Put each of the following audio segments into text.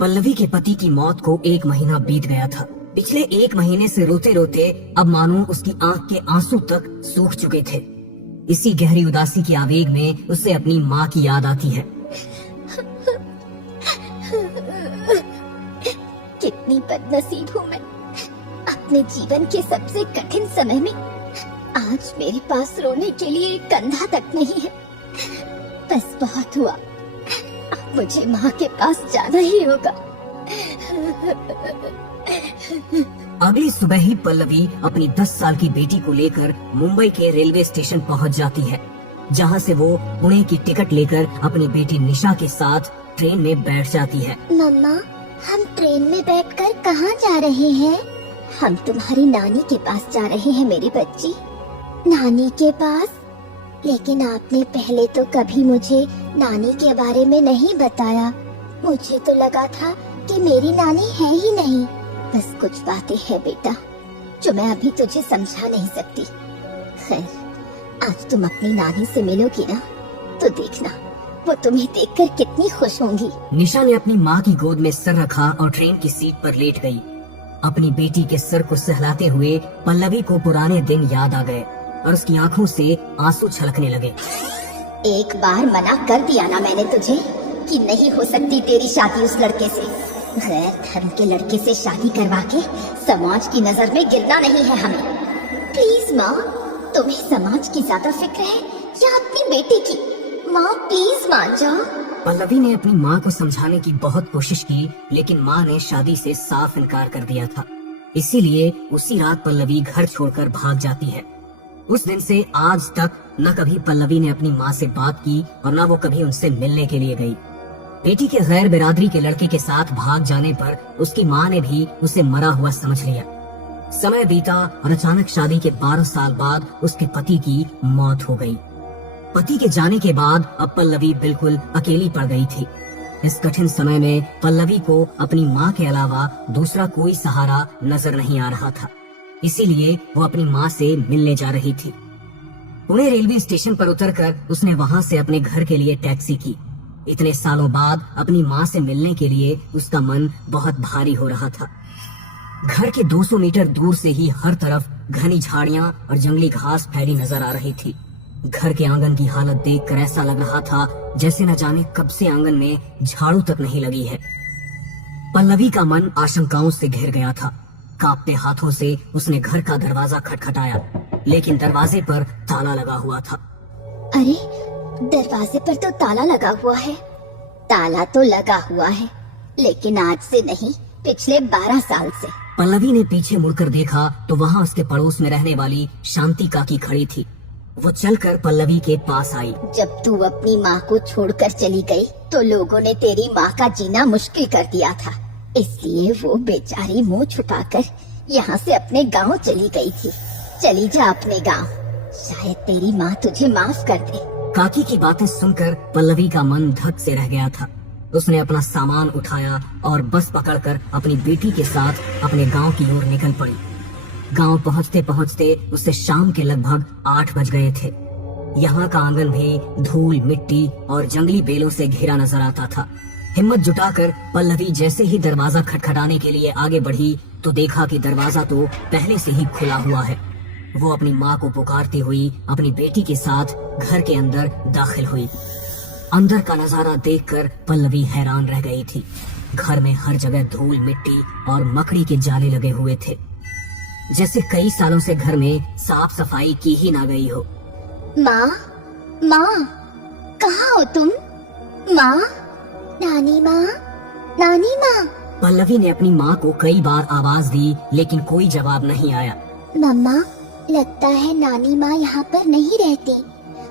पल्लवी के पति की मौत को 1 महीना बीत गया था। पिछले 1 महीने से रोते रोते अब मानो उसकी आंख के आंसू तक सूख चुके थे। इसी गहरी उदासी की आवेग में उसे अपनी माँ की याद आती है। कितनी बदनसीब हूँ मैं। अपने जीवन के सबसे कठिन समय में आज मेरे पास रोने के लिए एक कंधा तक नहीं है। बस बहुत हुआ, अब मुझे माँ के पास जाना ही होगा। अगली सुबह ही पल्लवी अपनी 10 साल की बेटी को लेकर मुंबई के रेलवे स्टेशन पहुंच जाती है, जहां से वो पुणे की टिकट लेकर अपनी बेटी निशा के साथ ट्रेन में बैठ जाती है। मम्मा, हम ट्रेन में बैठकर कहाँ जा रहे हैं? हम तुम्हारी नानी के पास जा रहे हैं मेरी बच्ची। नानी के पास? लेकिन आपने पहले तो कभी मुझे नानी के बारे में नहीं बताया। मुझे तो लगा था कि मेरी नानी है ही नहीं। बस कुछ बातें हैं बेटा जो मैं अभी तुझे समझा नहीं सकती। खैर, आज तुम अपनी नानी से मिलोगी ना, तो देखना वो तुम्हें देखकर कितनी खुश होंगी। निशा ने अपनी माँ की गोद में सर रखा और ट्रेन की सीट पर लेट गई। अपनी बेटी के सर को सहलाते हुए पल्लवी को पुराने दिन याद आ गए और उसकी आंखों से आंसू छलकने लगे। एक बार मना कर दिया ना मैंने तुझे कि नहीं हो सकती तेरी शादी उस लड़के से। गैर धर्म के लड़के से शादी करवा के समाज की नजर में गिरना नहीं है हमें। प्लीज माँ, तुम्हें समाज की ज्यादा फिक्र है या अपनी बेटी की? माँ प्लीज मान जाओ। पल्लवी ने अपनी माँ को समझाने की बहुत कोशिश की, लेकिन माँ ने शादी से साफ इनकार कर दिया था। इसीलिए उसी रात पल्लवी घर छोड़कर भाग जाती है। उस दिन से आज तक न कभी पल्लवी ने अपनी माँ से बात की और न वो कभी उनसे मिलने के लिए गई। बेटी के गैर बिरादरी के लड़के के साथ भाग जाने पर उसकी माँ ने भी उसे मरा हुआ समझ लिया। समय बीता और अचानक शादी के 12 साल बाद उसके पति की मौत हो गई। पति के जाने के बाद अब पल्लवी बिल्कुल अकेली पड़ गई थी। इस कठिन समय में पल्लवी को अपनी माँ के अलावा दूसरा कोई सहारा नजर नहीं आ रहा था। इसीलिए वो अपनी माँ से मिलने जा रही थी। पुणे रेलवे स्टेशन पर उतरकर उसने वहाँ से अपने घर के लिए टैक्सी की। इतने सालों बाद अपनी माँ से मिलने के लिए उसका मन बहुत भारी हो रहा था। घर के 200 मीटर दूर से ही हर तरफ घनी झाड़ियाँ और जंगली घास फैली नजर आ रही थी। घर के आंगन की हालत देखकर ऐसा लग रहा था जैसे न जाने कब से आंगन में झाड़ू तक नहीं लगी है। पल्लवी का मन आशंकाओं से घिर गया था। कांपते हाथों से उसने घर का दरवाजा खटखटाया, लेकिन दरवाजे पर ताला लगा हुआ था। अरे, दरवाजे पर तो ताला लगा हुआ है। ताला तो लगा हुआ है, लेकिन आज से नहीं, पिछले 12 साल से। पल्लवी ने पीछे मुड़कर देखा तो वहाँ उसके पड़ोस में रहने वाली शांति काकी खड़ी थी। वो चलकर पल्लवी के पास आई। जब तू अपनी माँ को छोड़कर चली गई तो लोगों ने तेरी माँ का जीना मुश्किल कर दिया था, इसलिए वो बेचारी मुंह छुपाकर यहाँ से अपने गांव चली गई थी। चली जा अपने गांव, शायद तेरी माँ तुझे माफ कर दे। काकी की बातें सुनकर पल्लवी का मन धक से रह गया था। उसने अपना सामान उठाया और बस पकड़कर अपनी बेटी के साथ अपने गांव की ओर निकल पड़ी। गांव पहुंचते पहुंचते उसे शाम के लगभग 8 बज गए थे। यहाँ का आंगन भी धूल, मिट्टी और जंगली बेलों से घिरा नजर आता था। हिम्मत जुटाकर पल्लवी जैसे ही दरवाजा खटखटाने के लिए आगे बढ़ी तो देखा कि दरवाजा तो पहले से ही खुला हुआ है। वो अपनी माँ को पुकारती हुई अपनी बेटी के साथ घर के अंदर दाखिल हुई। अंदर का नजारा देखकर पल्लवी हैरान रह गई थी। घर में हर जगह धूल, मिट्टी और मकड़ी के जाले लगे हुए थे, जैसे कई सालों से घर में साफ सफाई की ही ना गई हो। माँ, माँ, कहाँ हो तुम? माँ, नानी माँ, नानी माँ। पल्लवी ने अपनी माँ को कई बार आवाज दी, लेकिन कोई जवाब नहीं आया। मम्मा, लगता है नानी माँ यहाँ पर नहीं रहती।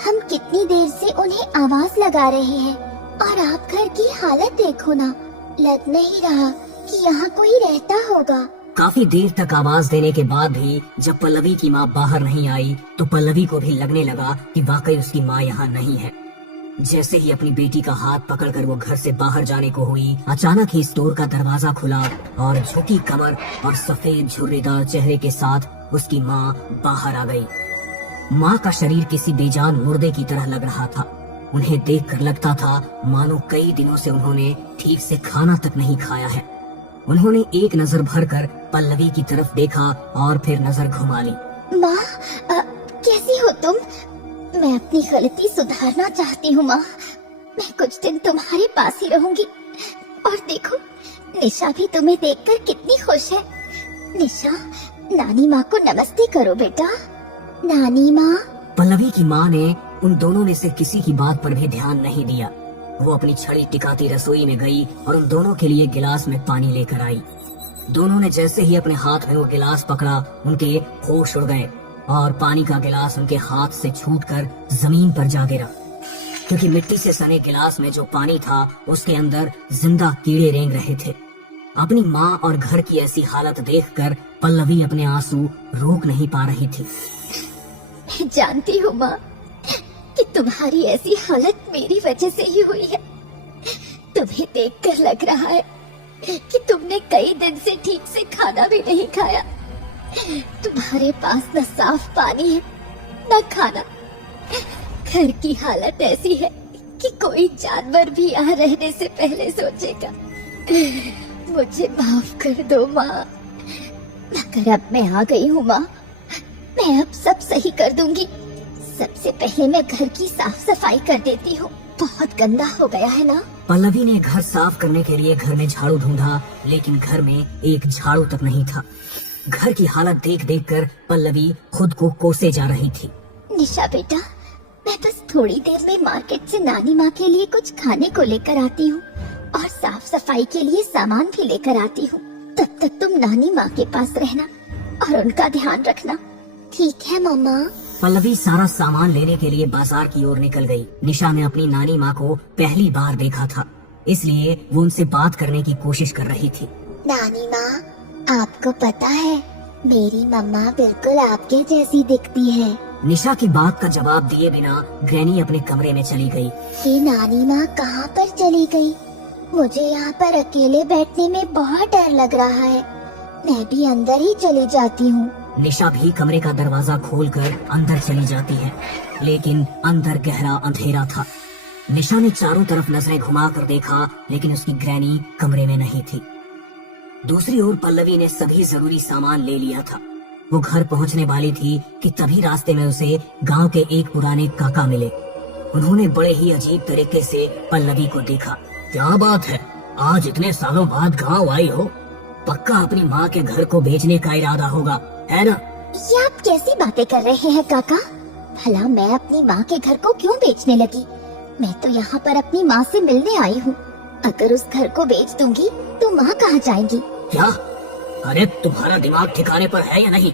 हम कितनी देर से उन्हें आवाज लगा रहे हैं और आप घर की हालत देखो ना, लग नहीं रहा कि यहाँ कोई रहता होगा। काफी देर तक आवाज देने के बाद भी जब पल्लवी की माँ बाहर नहीं आई तो पल्लवी को भी लगने लगा कि वाकई उसकी माँ यहाँ नहीं है। जैसे ही अपनी बेटी का हाथ पकड़कर वो घर से बाहर जाने को हुई, अचानक ही स्टोर का दरवाजा खुला और झुकी कमर और सफेद झुर्रीदार चेहरे के साथ उसकी माँ बाहर आ गई। माँ का शरीर किसी बेजान मुर्दे की तरह लग रहा था। उन्हें देखकर लगता था मानो कई दिनों से उन्होंने ठीक से खाना तक नहीं खाया है। उन्होंने एक नजर भरकर पल्लवी की तरफ देखा और फिर नजर घुमा ली। माँ, कैसी हो तुम? मैं अपनी गलती सुधारना चाहती हूँ माँ। मैं कुछ दिन तुम्हारे पास ही रहूंगी। और देखो, निशा भी तुम्हें देखकर कितनी खुश है। निशा, नानी माँ को नमस्ते करो बेटा। नानी माँ। पल्लवी की माँ ने उन दोनों में से किसी की बात पर भी ध्यान नहीं दिया। वो अपनी छड़ी टिकाती रसोई में गई और उन दोनों के लिए गिलास में पानी लेकर आई। दोनों ने जैसे ही अपने हाथ में वो गिलास पकड़ा, उनके होश उड़ गए और पानी का गिलास उनके हाथ से छूटकर जमीन पर जा गिरा, क्योंकि मिट्टी से सने गिलास में जो पानी था उसके अंदर जिंदा कीड़े रेंग रहे थे। अपनी माँ और घर की ऐसी हालत देखकर पल्लवी अपने आंसू रोक नहीं पा रही थी। मैं जानती हूँ माँ कि तुम्हारी ऐसी हालत मेरी वजह से ही हुई है। तुम्हें देखकर लग रहा है कि तुमने कई दिन से ठीक से खाना भी नहीं खाया। तुम्हारे पास न साफ पानी है न खाना। घर की हालत ऐसी है कि कोई जानवर भी यहाँ रहने से पहले सोचेगा। मुझे माफ कर दो माँ, मगर अब मैं आ गई हूँ माँ। मैं अब सब सही कर दूंगी। सबसे पहले मैं घर की साफ सफाई कर देती हूँ। बहुत गंदा हो गया है ना। पल्लवी ने घर साफ करने के लिए घर में झाड़ू ढूंढा, लेकिन घर में एक झाड़ू तक नहीं था। घर की हालत देख देख कर पल्लवी खुद को कोसे जा रही थी। निशा बेटा, मैं बस थोड़ी देर में मार्केट से नानी माँ के लिए कुछ खाने को लेकर आती हूँ और साफ सफाई के लिए सामान भी लेकर आती हूँ। तब तक तुम नानी माँ के पास रहना और उनका ध्यान रखना। ठीक है मम्मा। पल्लवी सारा सामान लेने के लिए बाजार की ओर निकल गई। निशा ने अपनी नानी माँ को पहली बार देखा था, इसलिए वो उनसे बात करने की कोशिश कर रही थी। नानी माँ, आपको पता है मेरी मम्मा बिल्कुल आपके जैसी दिखती है। निशा की बात का जवाब दिए बिना ग्रैनी अपने कमरे में चली गई। ये नानी माँ कहाँ पर चली गई? मुझे यहाँ पर अकेले बैठने में बहुत डर लग रहा है। मैं भी अंदर ही चली जाती हूँ। निशा भी कमरे का दरवाजा खोलकर अंदर चली जाती है, लेकिन अंदर गहरा अंधेरा था। निशा ने चारों तरफ नजरें घुमाकर देखा, लेकिन उसकी ग्रैनी कमरे में नहीं थी। दूसरी ओर पल्लवी ने सभी जरूरी सामान ले लिया था। वो घर पहुंचने वाली थी कि तभी रास्ते में उसे गांव के एक पुराने काका मिले। उन्होंने बड़े ही अजीब तरीके से पल्लवी को देखा। क्या बात है, आज इतने सालों बाद गांव आई हो? पक्का अपनी माँ के घर को बेचने का इरादा होगा, है ना? ये आप कैसी बातें कर रहे हैं काका? भला मैं अपनी माँ के घर को क्यों बेचने लगी? मैं तो यहाँ पर अपनी माँ से मिलने आई हूँ। अगर उस घर को बेच दूंगी तो माँ कहाँ जाएंगी? क्या? अरे तुम्हारा दिमाग ठिकाने पर है या नहीं?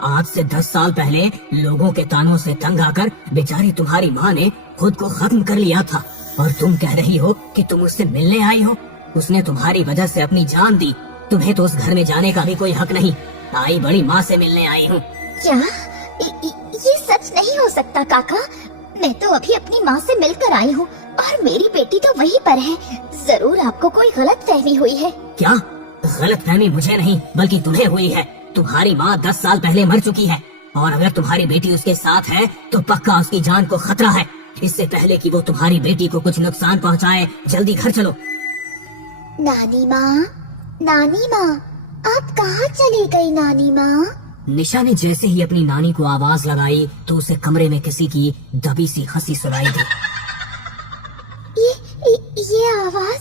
आज से 10 साल पहले लोगों के तानों से तंग आकर बेचारी तुम्हारी माँ ने खुद को खत्म कर लिया था, और तुम कह रही हो कि तुम उससे मिलने आई हो? उसने तुम्हारी वजह से अपनी जान दी। तुम्हें तो उस घर में जाने का भी कोई हक नहीं। आई बड़ी माँ से मिलने आई हूँ। क्या ये सच नहीं हो सकता काका? मैं तो अभी अपनी माँ से मिलकर आई हूँ और मेरी बेटी तो वहीं पर है। जरूर आपको कोई गलत फहमी हुई है। क्या? गलत फहमी मुझे नहीं बल्कि तुम्हें हुई है। तुम्हारी माँ 10 साल पहले मर चुकी है, और अगर तुम्हारी बेटी उसके साथ है तो पक्का उसकी जान को खतरा है। इससे पहले कि वो तुम्हारी बेटी को कुछ नुकसान पहुँचाए, जल्दी घर चलो। नानी माँ, आप कहाँ चली गई नानी माँ? निशा ने जैसे ही अपनी नानी को आवाज लगाई तो उसे कमरे में किसी की दबी सी हंसी सुनाई दी। ये आवाज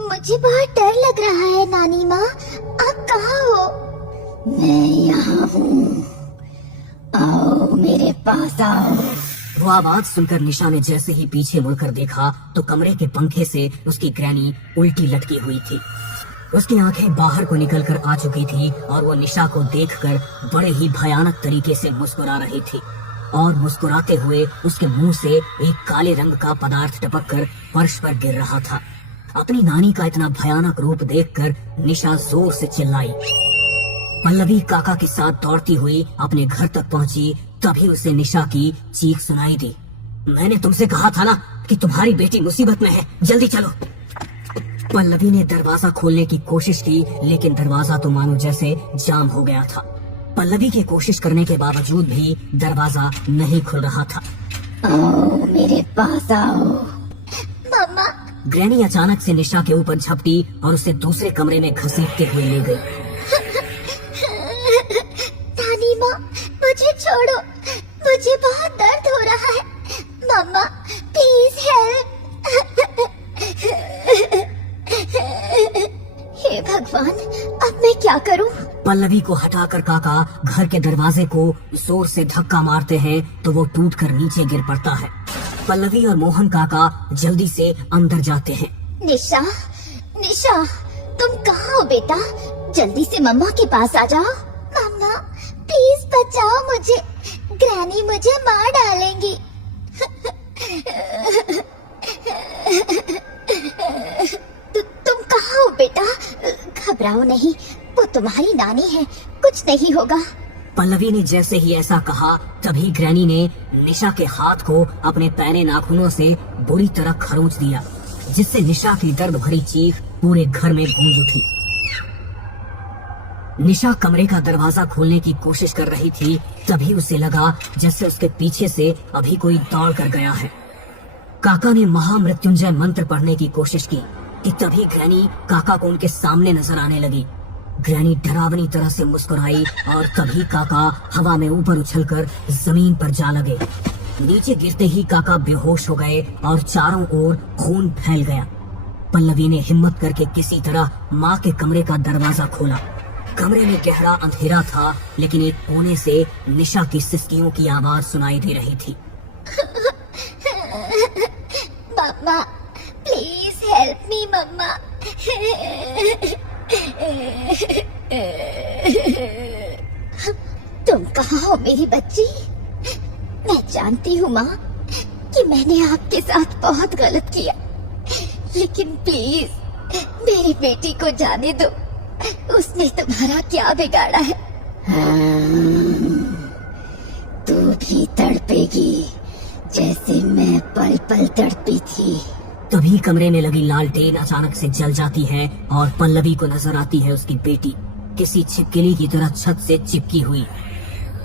मुझे बहुत डर लग रहा है नानी माँ। आप कहाँ हो? मैं यहाँ हूँ, आओ मेरे पास आओ। वो आवाज सुनकर निशा ने जैसे ही पीछे मुड़कर देखा तो कमरे के पंखे से उसकी ग्रैनी उल्टी लटकी हुई थी। उसकी आंखें बाहर को निकलकर आ चुकी थी और वो निशा को देखकर बड़े ही भयानक तरीके से मुस्कुरा रही थी, और मुस्कुराते हुए उसके मुंह से एक काले रंग का पदार्थ टपककर फर्श पर गिर रहा था। अपनी नानी का इतना भयानक रूप देखकर निशा जोर से चिल्लाई। पल्लवी काका के साथ दौड़ती हुई अपने घर तक पहुंची, तभी उसे निशा की चीख सुनाई दी। मैंने तुमसे कहा था ना कि तुम्हारी बेटी मुसीबत में है, जल्दी चलो। पल्लवी ने दरवाजा खोलने की कोशिश की, लेकिन दरवाजा तो मानो जैसे जाम हो गया था। पल्लवी के कोशिश करने के बावजूद भी दरवाजा नहीं खुल रहा था। आओ मेरे पास आओ। मम्मा। ग्रैनी अचानक से निशा के ऊपर झपटी और उसे दूसरे कमरे में घसीटते हुए ले गई। नानी माँ, मुझे छोड़ो, मुझे बहुत दर्द हो रहा है। मम्मा प्लीज हेल्प। हे भगवान, अब मैं क्या करूं? पल्लवी को हटाकर काका घर के दरवाजे को जोर से धक्का मारते हैं तो वो टूटकर नीचे गिर पड़ता है। पल्लवी और मोहन काका जल्दी से अंदर जाते हैं। निशा, निशा, तुम कहाँ हो बेटा? जल्दी से मम्मा के पास आ जाओ। मम्मा प्लीज बचाओ मुझे, ग्रैनी मुझे मार डालेंगी। तुम कहाँ हो बेटा? घबराओ नहीं, वो तुम्हारी नानी है, कुछ नहीं होगा। पल्लवी ने जैसे ही ऐसा कहा तभी ग्रैनी ने निशा के हाथ को अपने पैने नाखूनों से बुरी तरह खरोंच दिया, जिससे निशा की दर्द भरी चीख पूरे घर में गूंज उठी। निशा कमरे का दरवाजा खोलने की कोशिश कर रही थी, तभी उसे लगा जैसे उसके पीछे से अभी कोई दौड़ कर गया है। काका ने महामृत्युंजय मंत्र पढ़ने की कोशिश की कि तभी ग्रैनी काका को उनके सामने नजर आने लगी। ग्रैनी डरावनी तरह से मुस्कुराई और तभी काका हवा में ऊपर उछलकर जमीन पर जा लगे। नीचे गिरते ही काका बेहोश हो गए और चारों ओर खून फैल गया। पल्लवी ने हिम्मत करके किसी तरह माँ के कमरे का दरवाजा खोला। कमरे में गहरा अंधेरा था, लेकिन एक कोने से निशा की सिसकियों की आवाज सुनाई दे रही थी। मम्मा प्लीज हेल्प मी मम्मा। तुम कहाँ हो मेरी बच्ची? मैं जानती हूँ माँ कि मैंने आपके साथ बहुत गलत किया, लेकिन प्लीज मेरी बेटी को जाने दो। उसने तुम्हारा क्या बिगाड़ा है? तू भी तड़पेगी जैसे मैं पल पल तड़पी थी। तभी कमरे में लगी लालटेन अचानक से जल जाती है और पल्लवी को नजर आती है उसकी बेटी किसी छिपकली की तरह छत से चिपकी हुई।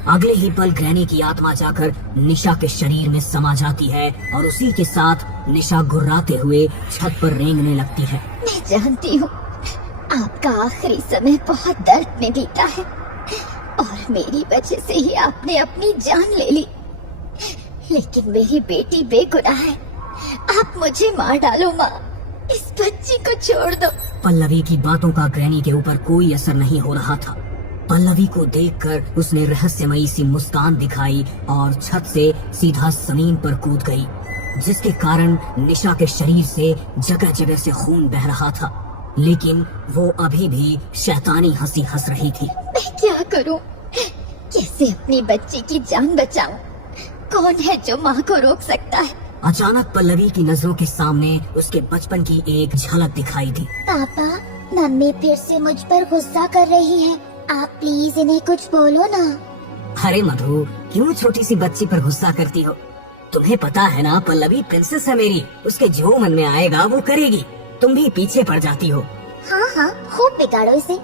अगले ही पल ग्रैनी की आत्मा जाकर निशा के शरीर में समा जाती है और उसी के साथ निशा गुर्राते हुए छत पर रेंगने लगती है। मैं जानती हूँ आपका आखिरी समय बहुत दर्द में बीता है और मेरी वजह से ही आपने अपनी जान ले ली, लेकिन मेरी बेटी बेगुनाह है। आप मुझे मार डालो माँ, इस बच्ची को छोड़ दो। पल्लवी की बातों का ग्रैनी के ऊपर कोई असर नहीं हो रहा था। पल्लवी को देखकर उसने रहस्यमयी सी मुस्कान दिखाई और छत से सीधा जमीन पर कूद गई, जिसके कारण निशा के शरीर से जगह जगह से खून बह रहा था, लेकिन वो अभी भी शैतानी हंसी हंस रही थी। मैं क्या करूं? कैसे अपनी बच्ची की जान बचाऊं? कौन है जो माँ को रोक सकता है? अचानक पल्लवी की नजरों के सामने उसके बचपन की एक झलक दिखाई दी। पापा, मम्मी फिर से मुझ पर गुस्सा कर रही है, आप प्लीज इन्हें कुछ बोलो ना। अरे मधु, क्यों छोटी सी बच्ची पर गुस्सा करती हो? तुम्हें पता है ना पल्लवी प्रिंसेस है मेरी, उसके जो मन में आएगा वो करेगी। तुम भी पीछे पड़ जाती हो। हाँ हाँ, खूब बिगाड़ो इसे।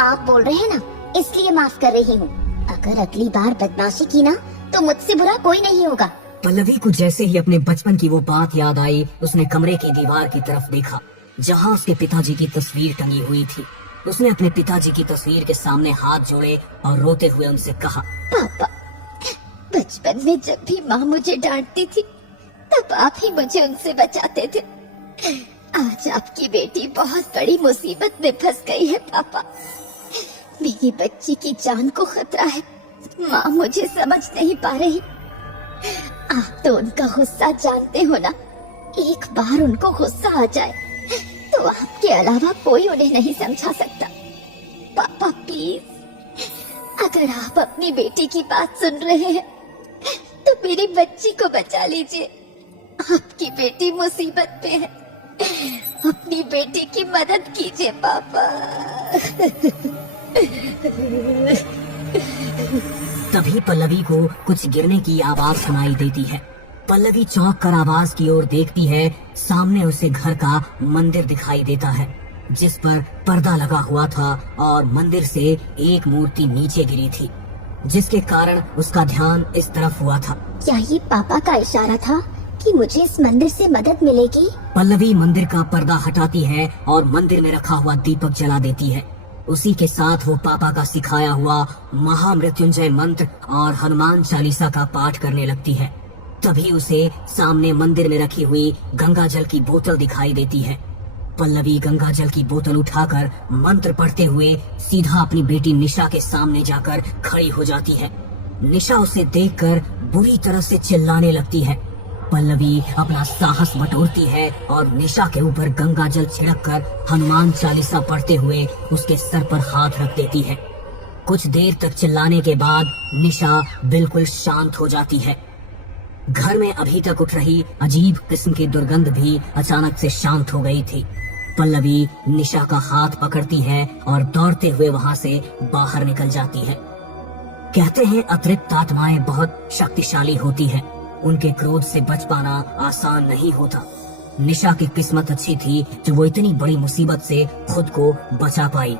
आप बोल रहे हैं ना, इसलिए माफ कर रही हूँ। अगर अगली बार बदमाशी की ना तो मुझसे बुरा कोई नहीं होगा। पल्लवी को जैसे ही अपने बचपन की वो बात याद आई, उसने कमरे की दीवार की तरफ देखा जहाँ उसके पिताजी की तस्वीर टंगी हुई थी। उसने अपने पिताजी की तस्वीर के सामने हाथ जोड़े और रोते हुए उनसे कहा, पापा, बचपन में जब भी माँ मुझे डांटती थी तब आप ही मुझे उनसे बचाते थे। आज आपकी बेटी बहुत बड़ी मुसीबत में फंस गई है पापा। मेरी बच्ची की जान को खतरा है। माँ मुझे समझ नहीं पा रही। आप तो उनका गुस्सा जानते हो ना। एक बार उनको गुस्सा आ जाए तो आपके अलावा कोई उन्हें नहीं समझा सकता। पापा प्लीज, अगर आप अपनी बेटी की बात सुन रहे हैं तो मेरी बच्ची को बचा लीजिए। आपकी बेटी मुसीबत में है, अपनी बेटी की मदद कीजिए पापा। तभी पल्लवी को कुछ गिरने की आवाज सुनाई देती है। पल्लवी चौंक कर आवाज की ओर देखती है। सामने उसे घर का मंदिर दिखाई देता है, जिस पर पर्दा लगा हुआ था और मंदिर से एक मूर्ति नीचे गिरी थी। जिसके कारण उसका ध्यान इस तरफ हुआ था। क्या ये पापा का इशारा था कि मुझे इस मंदिर से मदद मिलेगी? पल्लवी मंदिर का पर्दा हटाती है और मंदिर में रखा हुआ दीपक जला देती है। उसी के साथ वो पापा का सिखाया हुआ महामृत्युंजय मंत्र और हनुमान चालीसा का पाठ करने लगती है। तभी उसे सामने मंदिर में रखी हुई गंगा जल की बोतल दिखाई देती है। पल्लवी गंगा जल की बोतल उठाकर मंत्र पढ़ते हुए सीधा अपनी बेटी निशा के सामने जाकर खड़ी हो जाती है। निशा उसे देखकर बुरी तरह से चिल्लाने लगती है। पल्लवी अपना साहस बटोरती है और निशा के ऊपर गंगा जल छिड़ककर हनुमान चालीसा पढ़ते हुए उसके सर पर हाथ रख देती है। कुछ देर तक चिल्लाने के बाद निशा बिल्कुल शांत हो जाती है। घर में अभी तक उठ रही अजीब किस्म की दुर्गंध भी अचानक से शांत हो गई थी। पल्लवी निशा का हाथ पकड़ती है और दौड़ते हुए वहां से बाहर निकल जाती है। कहते हैं अतृप्त आत्माएं बहुत शक्तिशाली होती हैं। उनके क्रोध से बच पाना आसान नहीं होता। निशा की किस्मत अच्छी थी जो वो इतनी बड़ी मुसीबत से खुद को बचा पाई।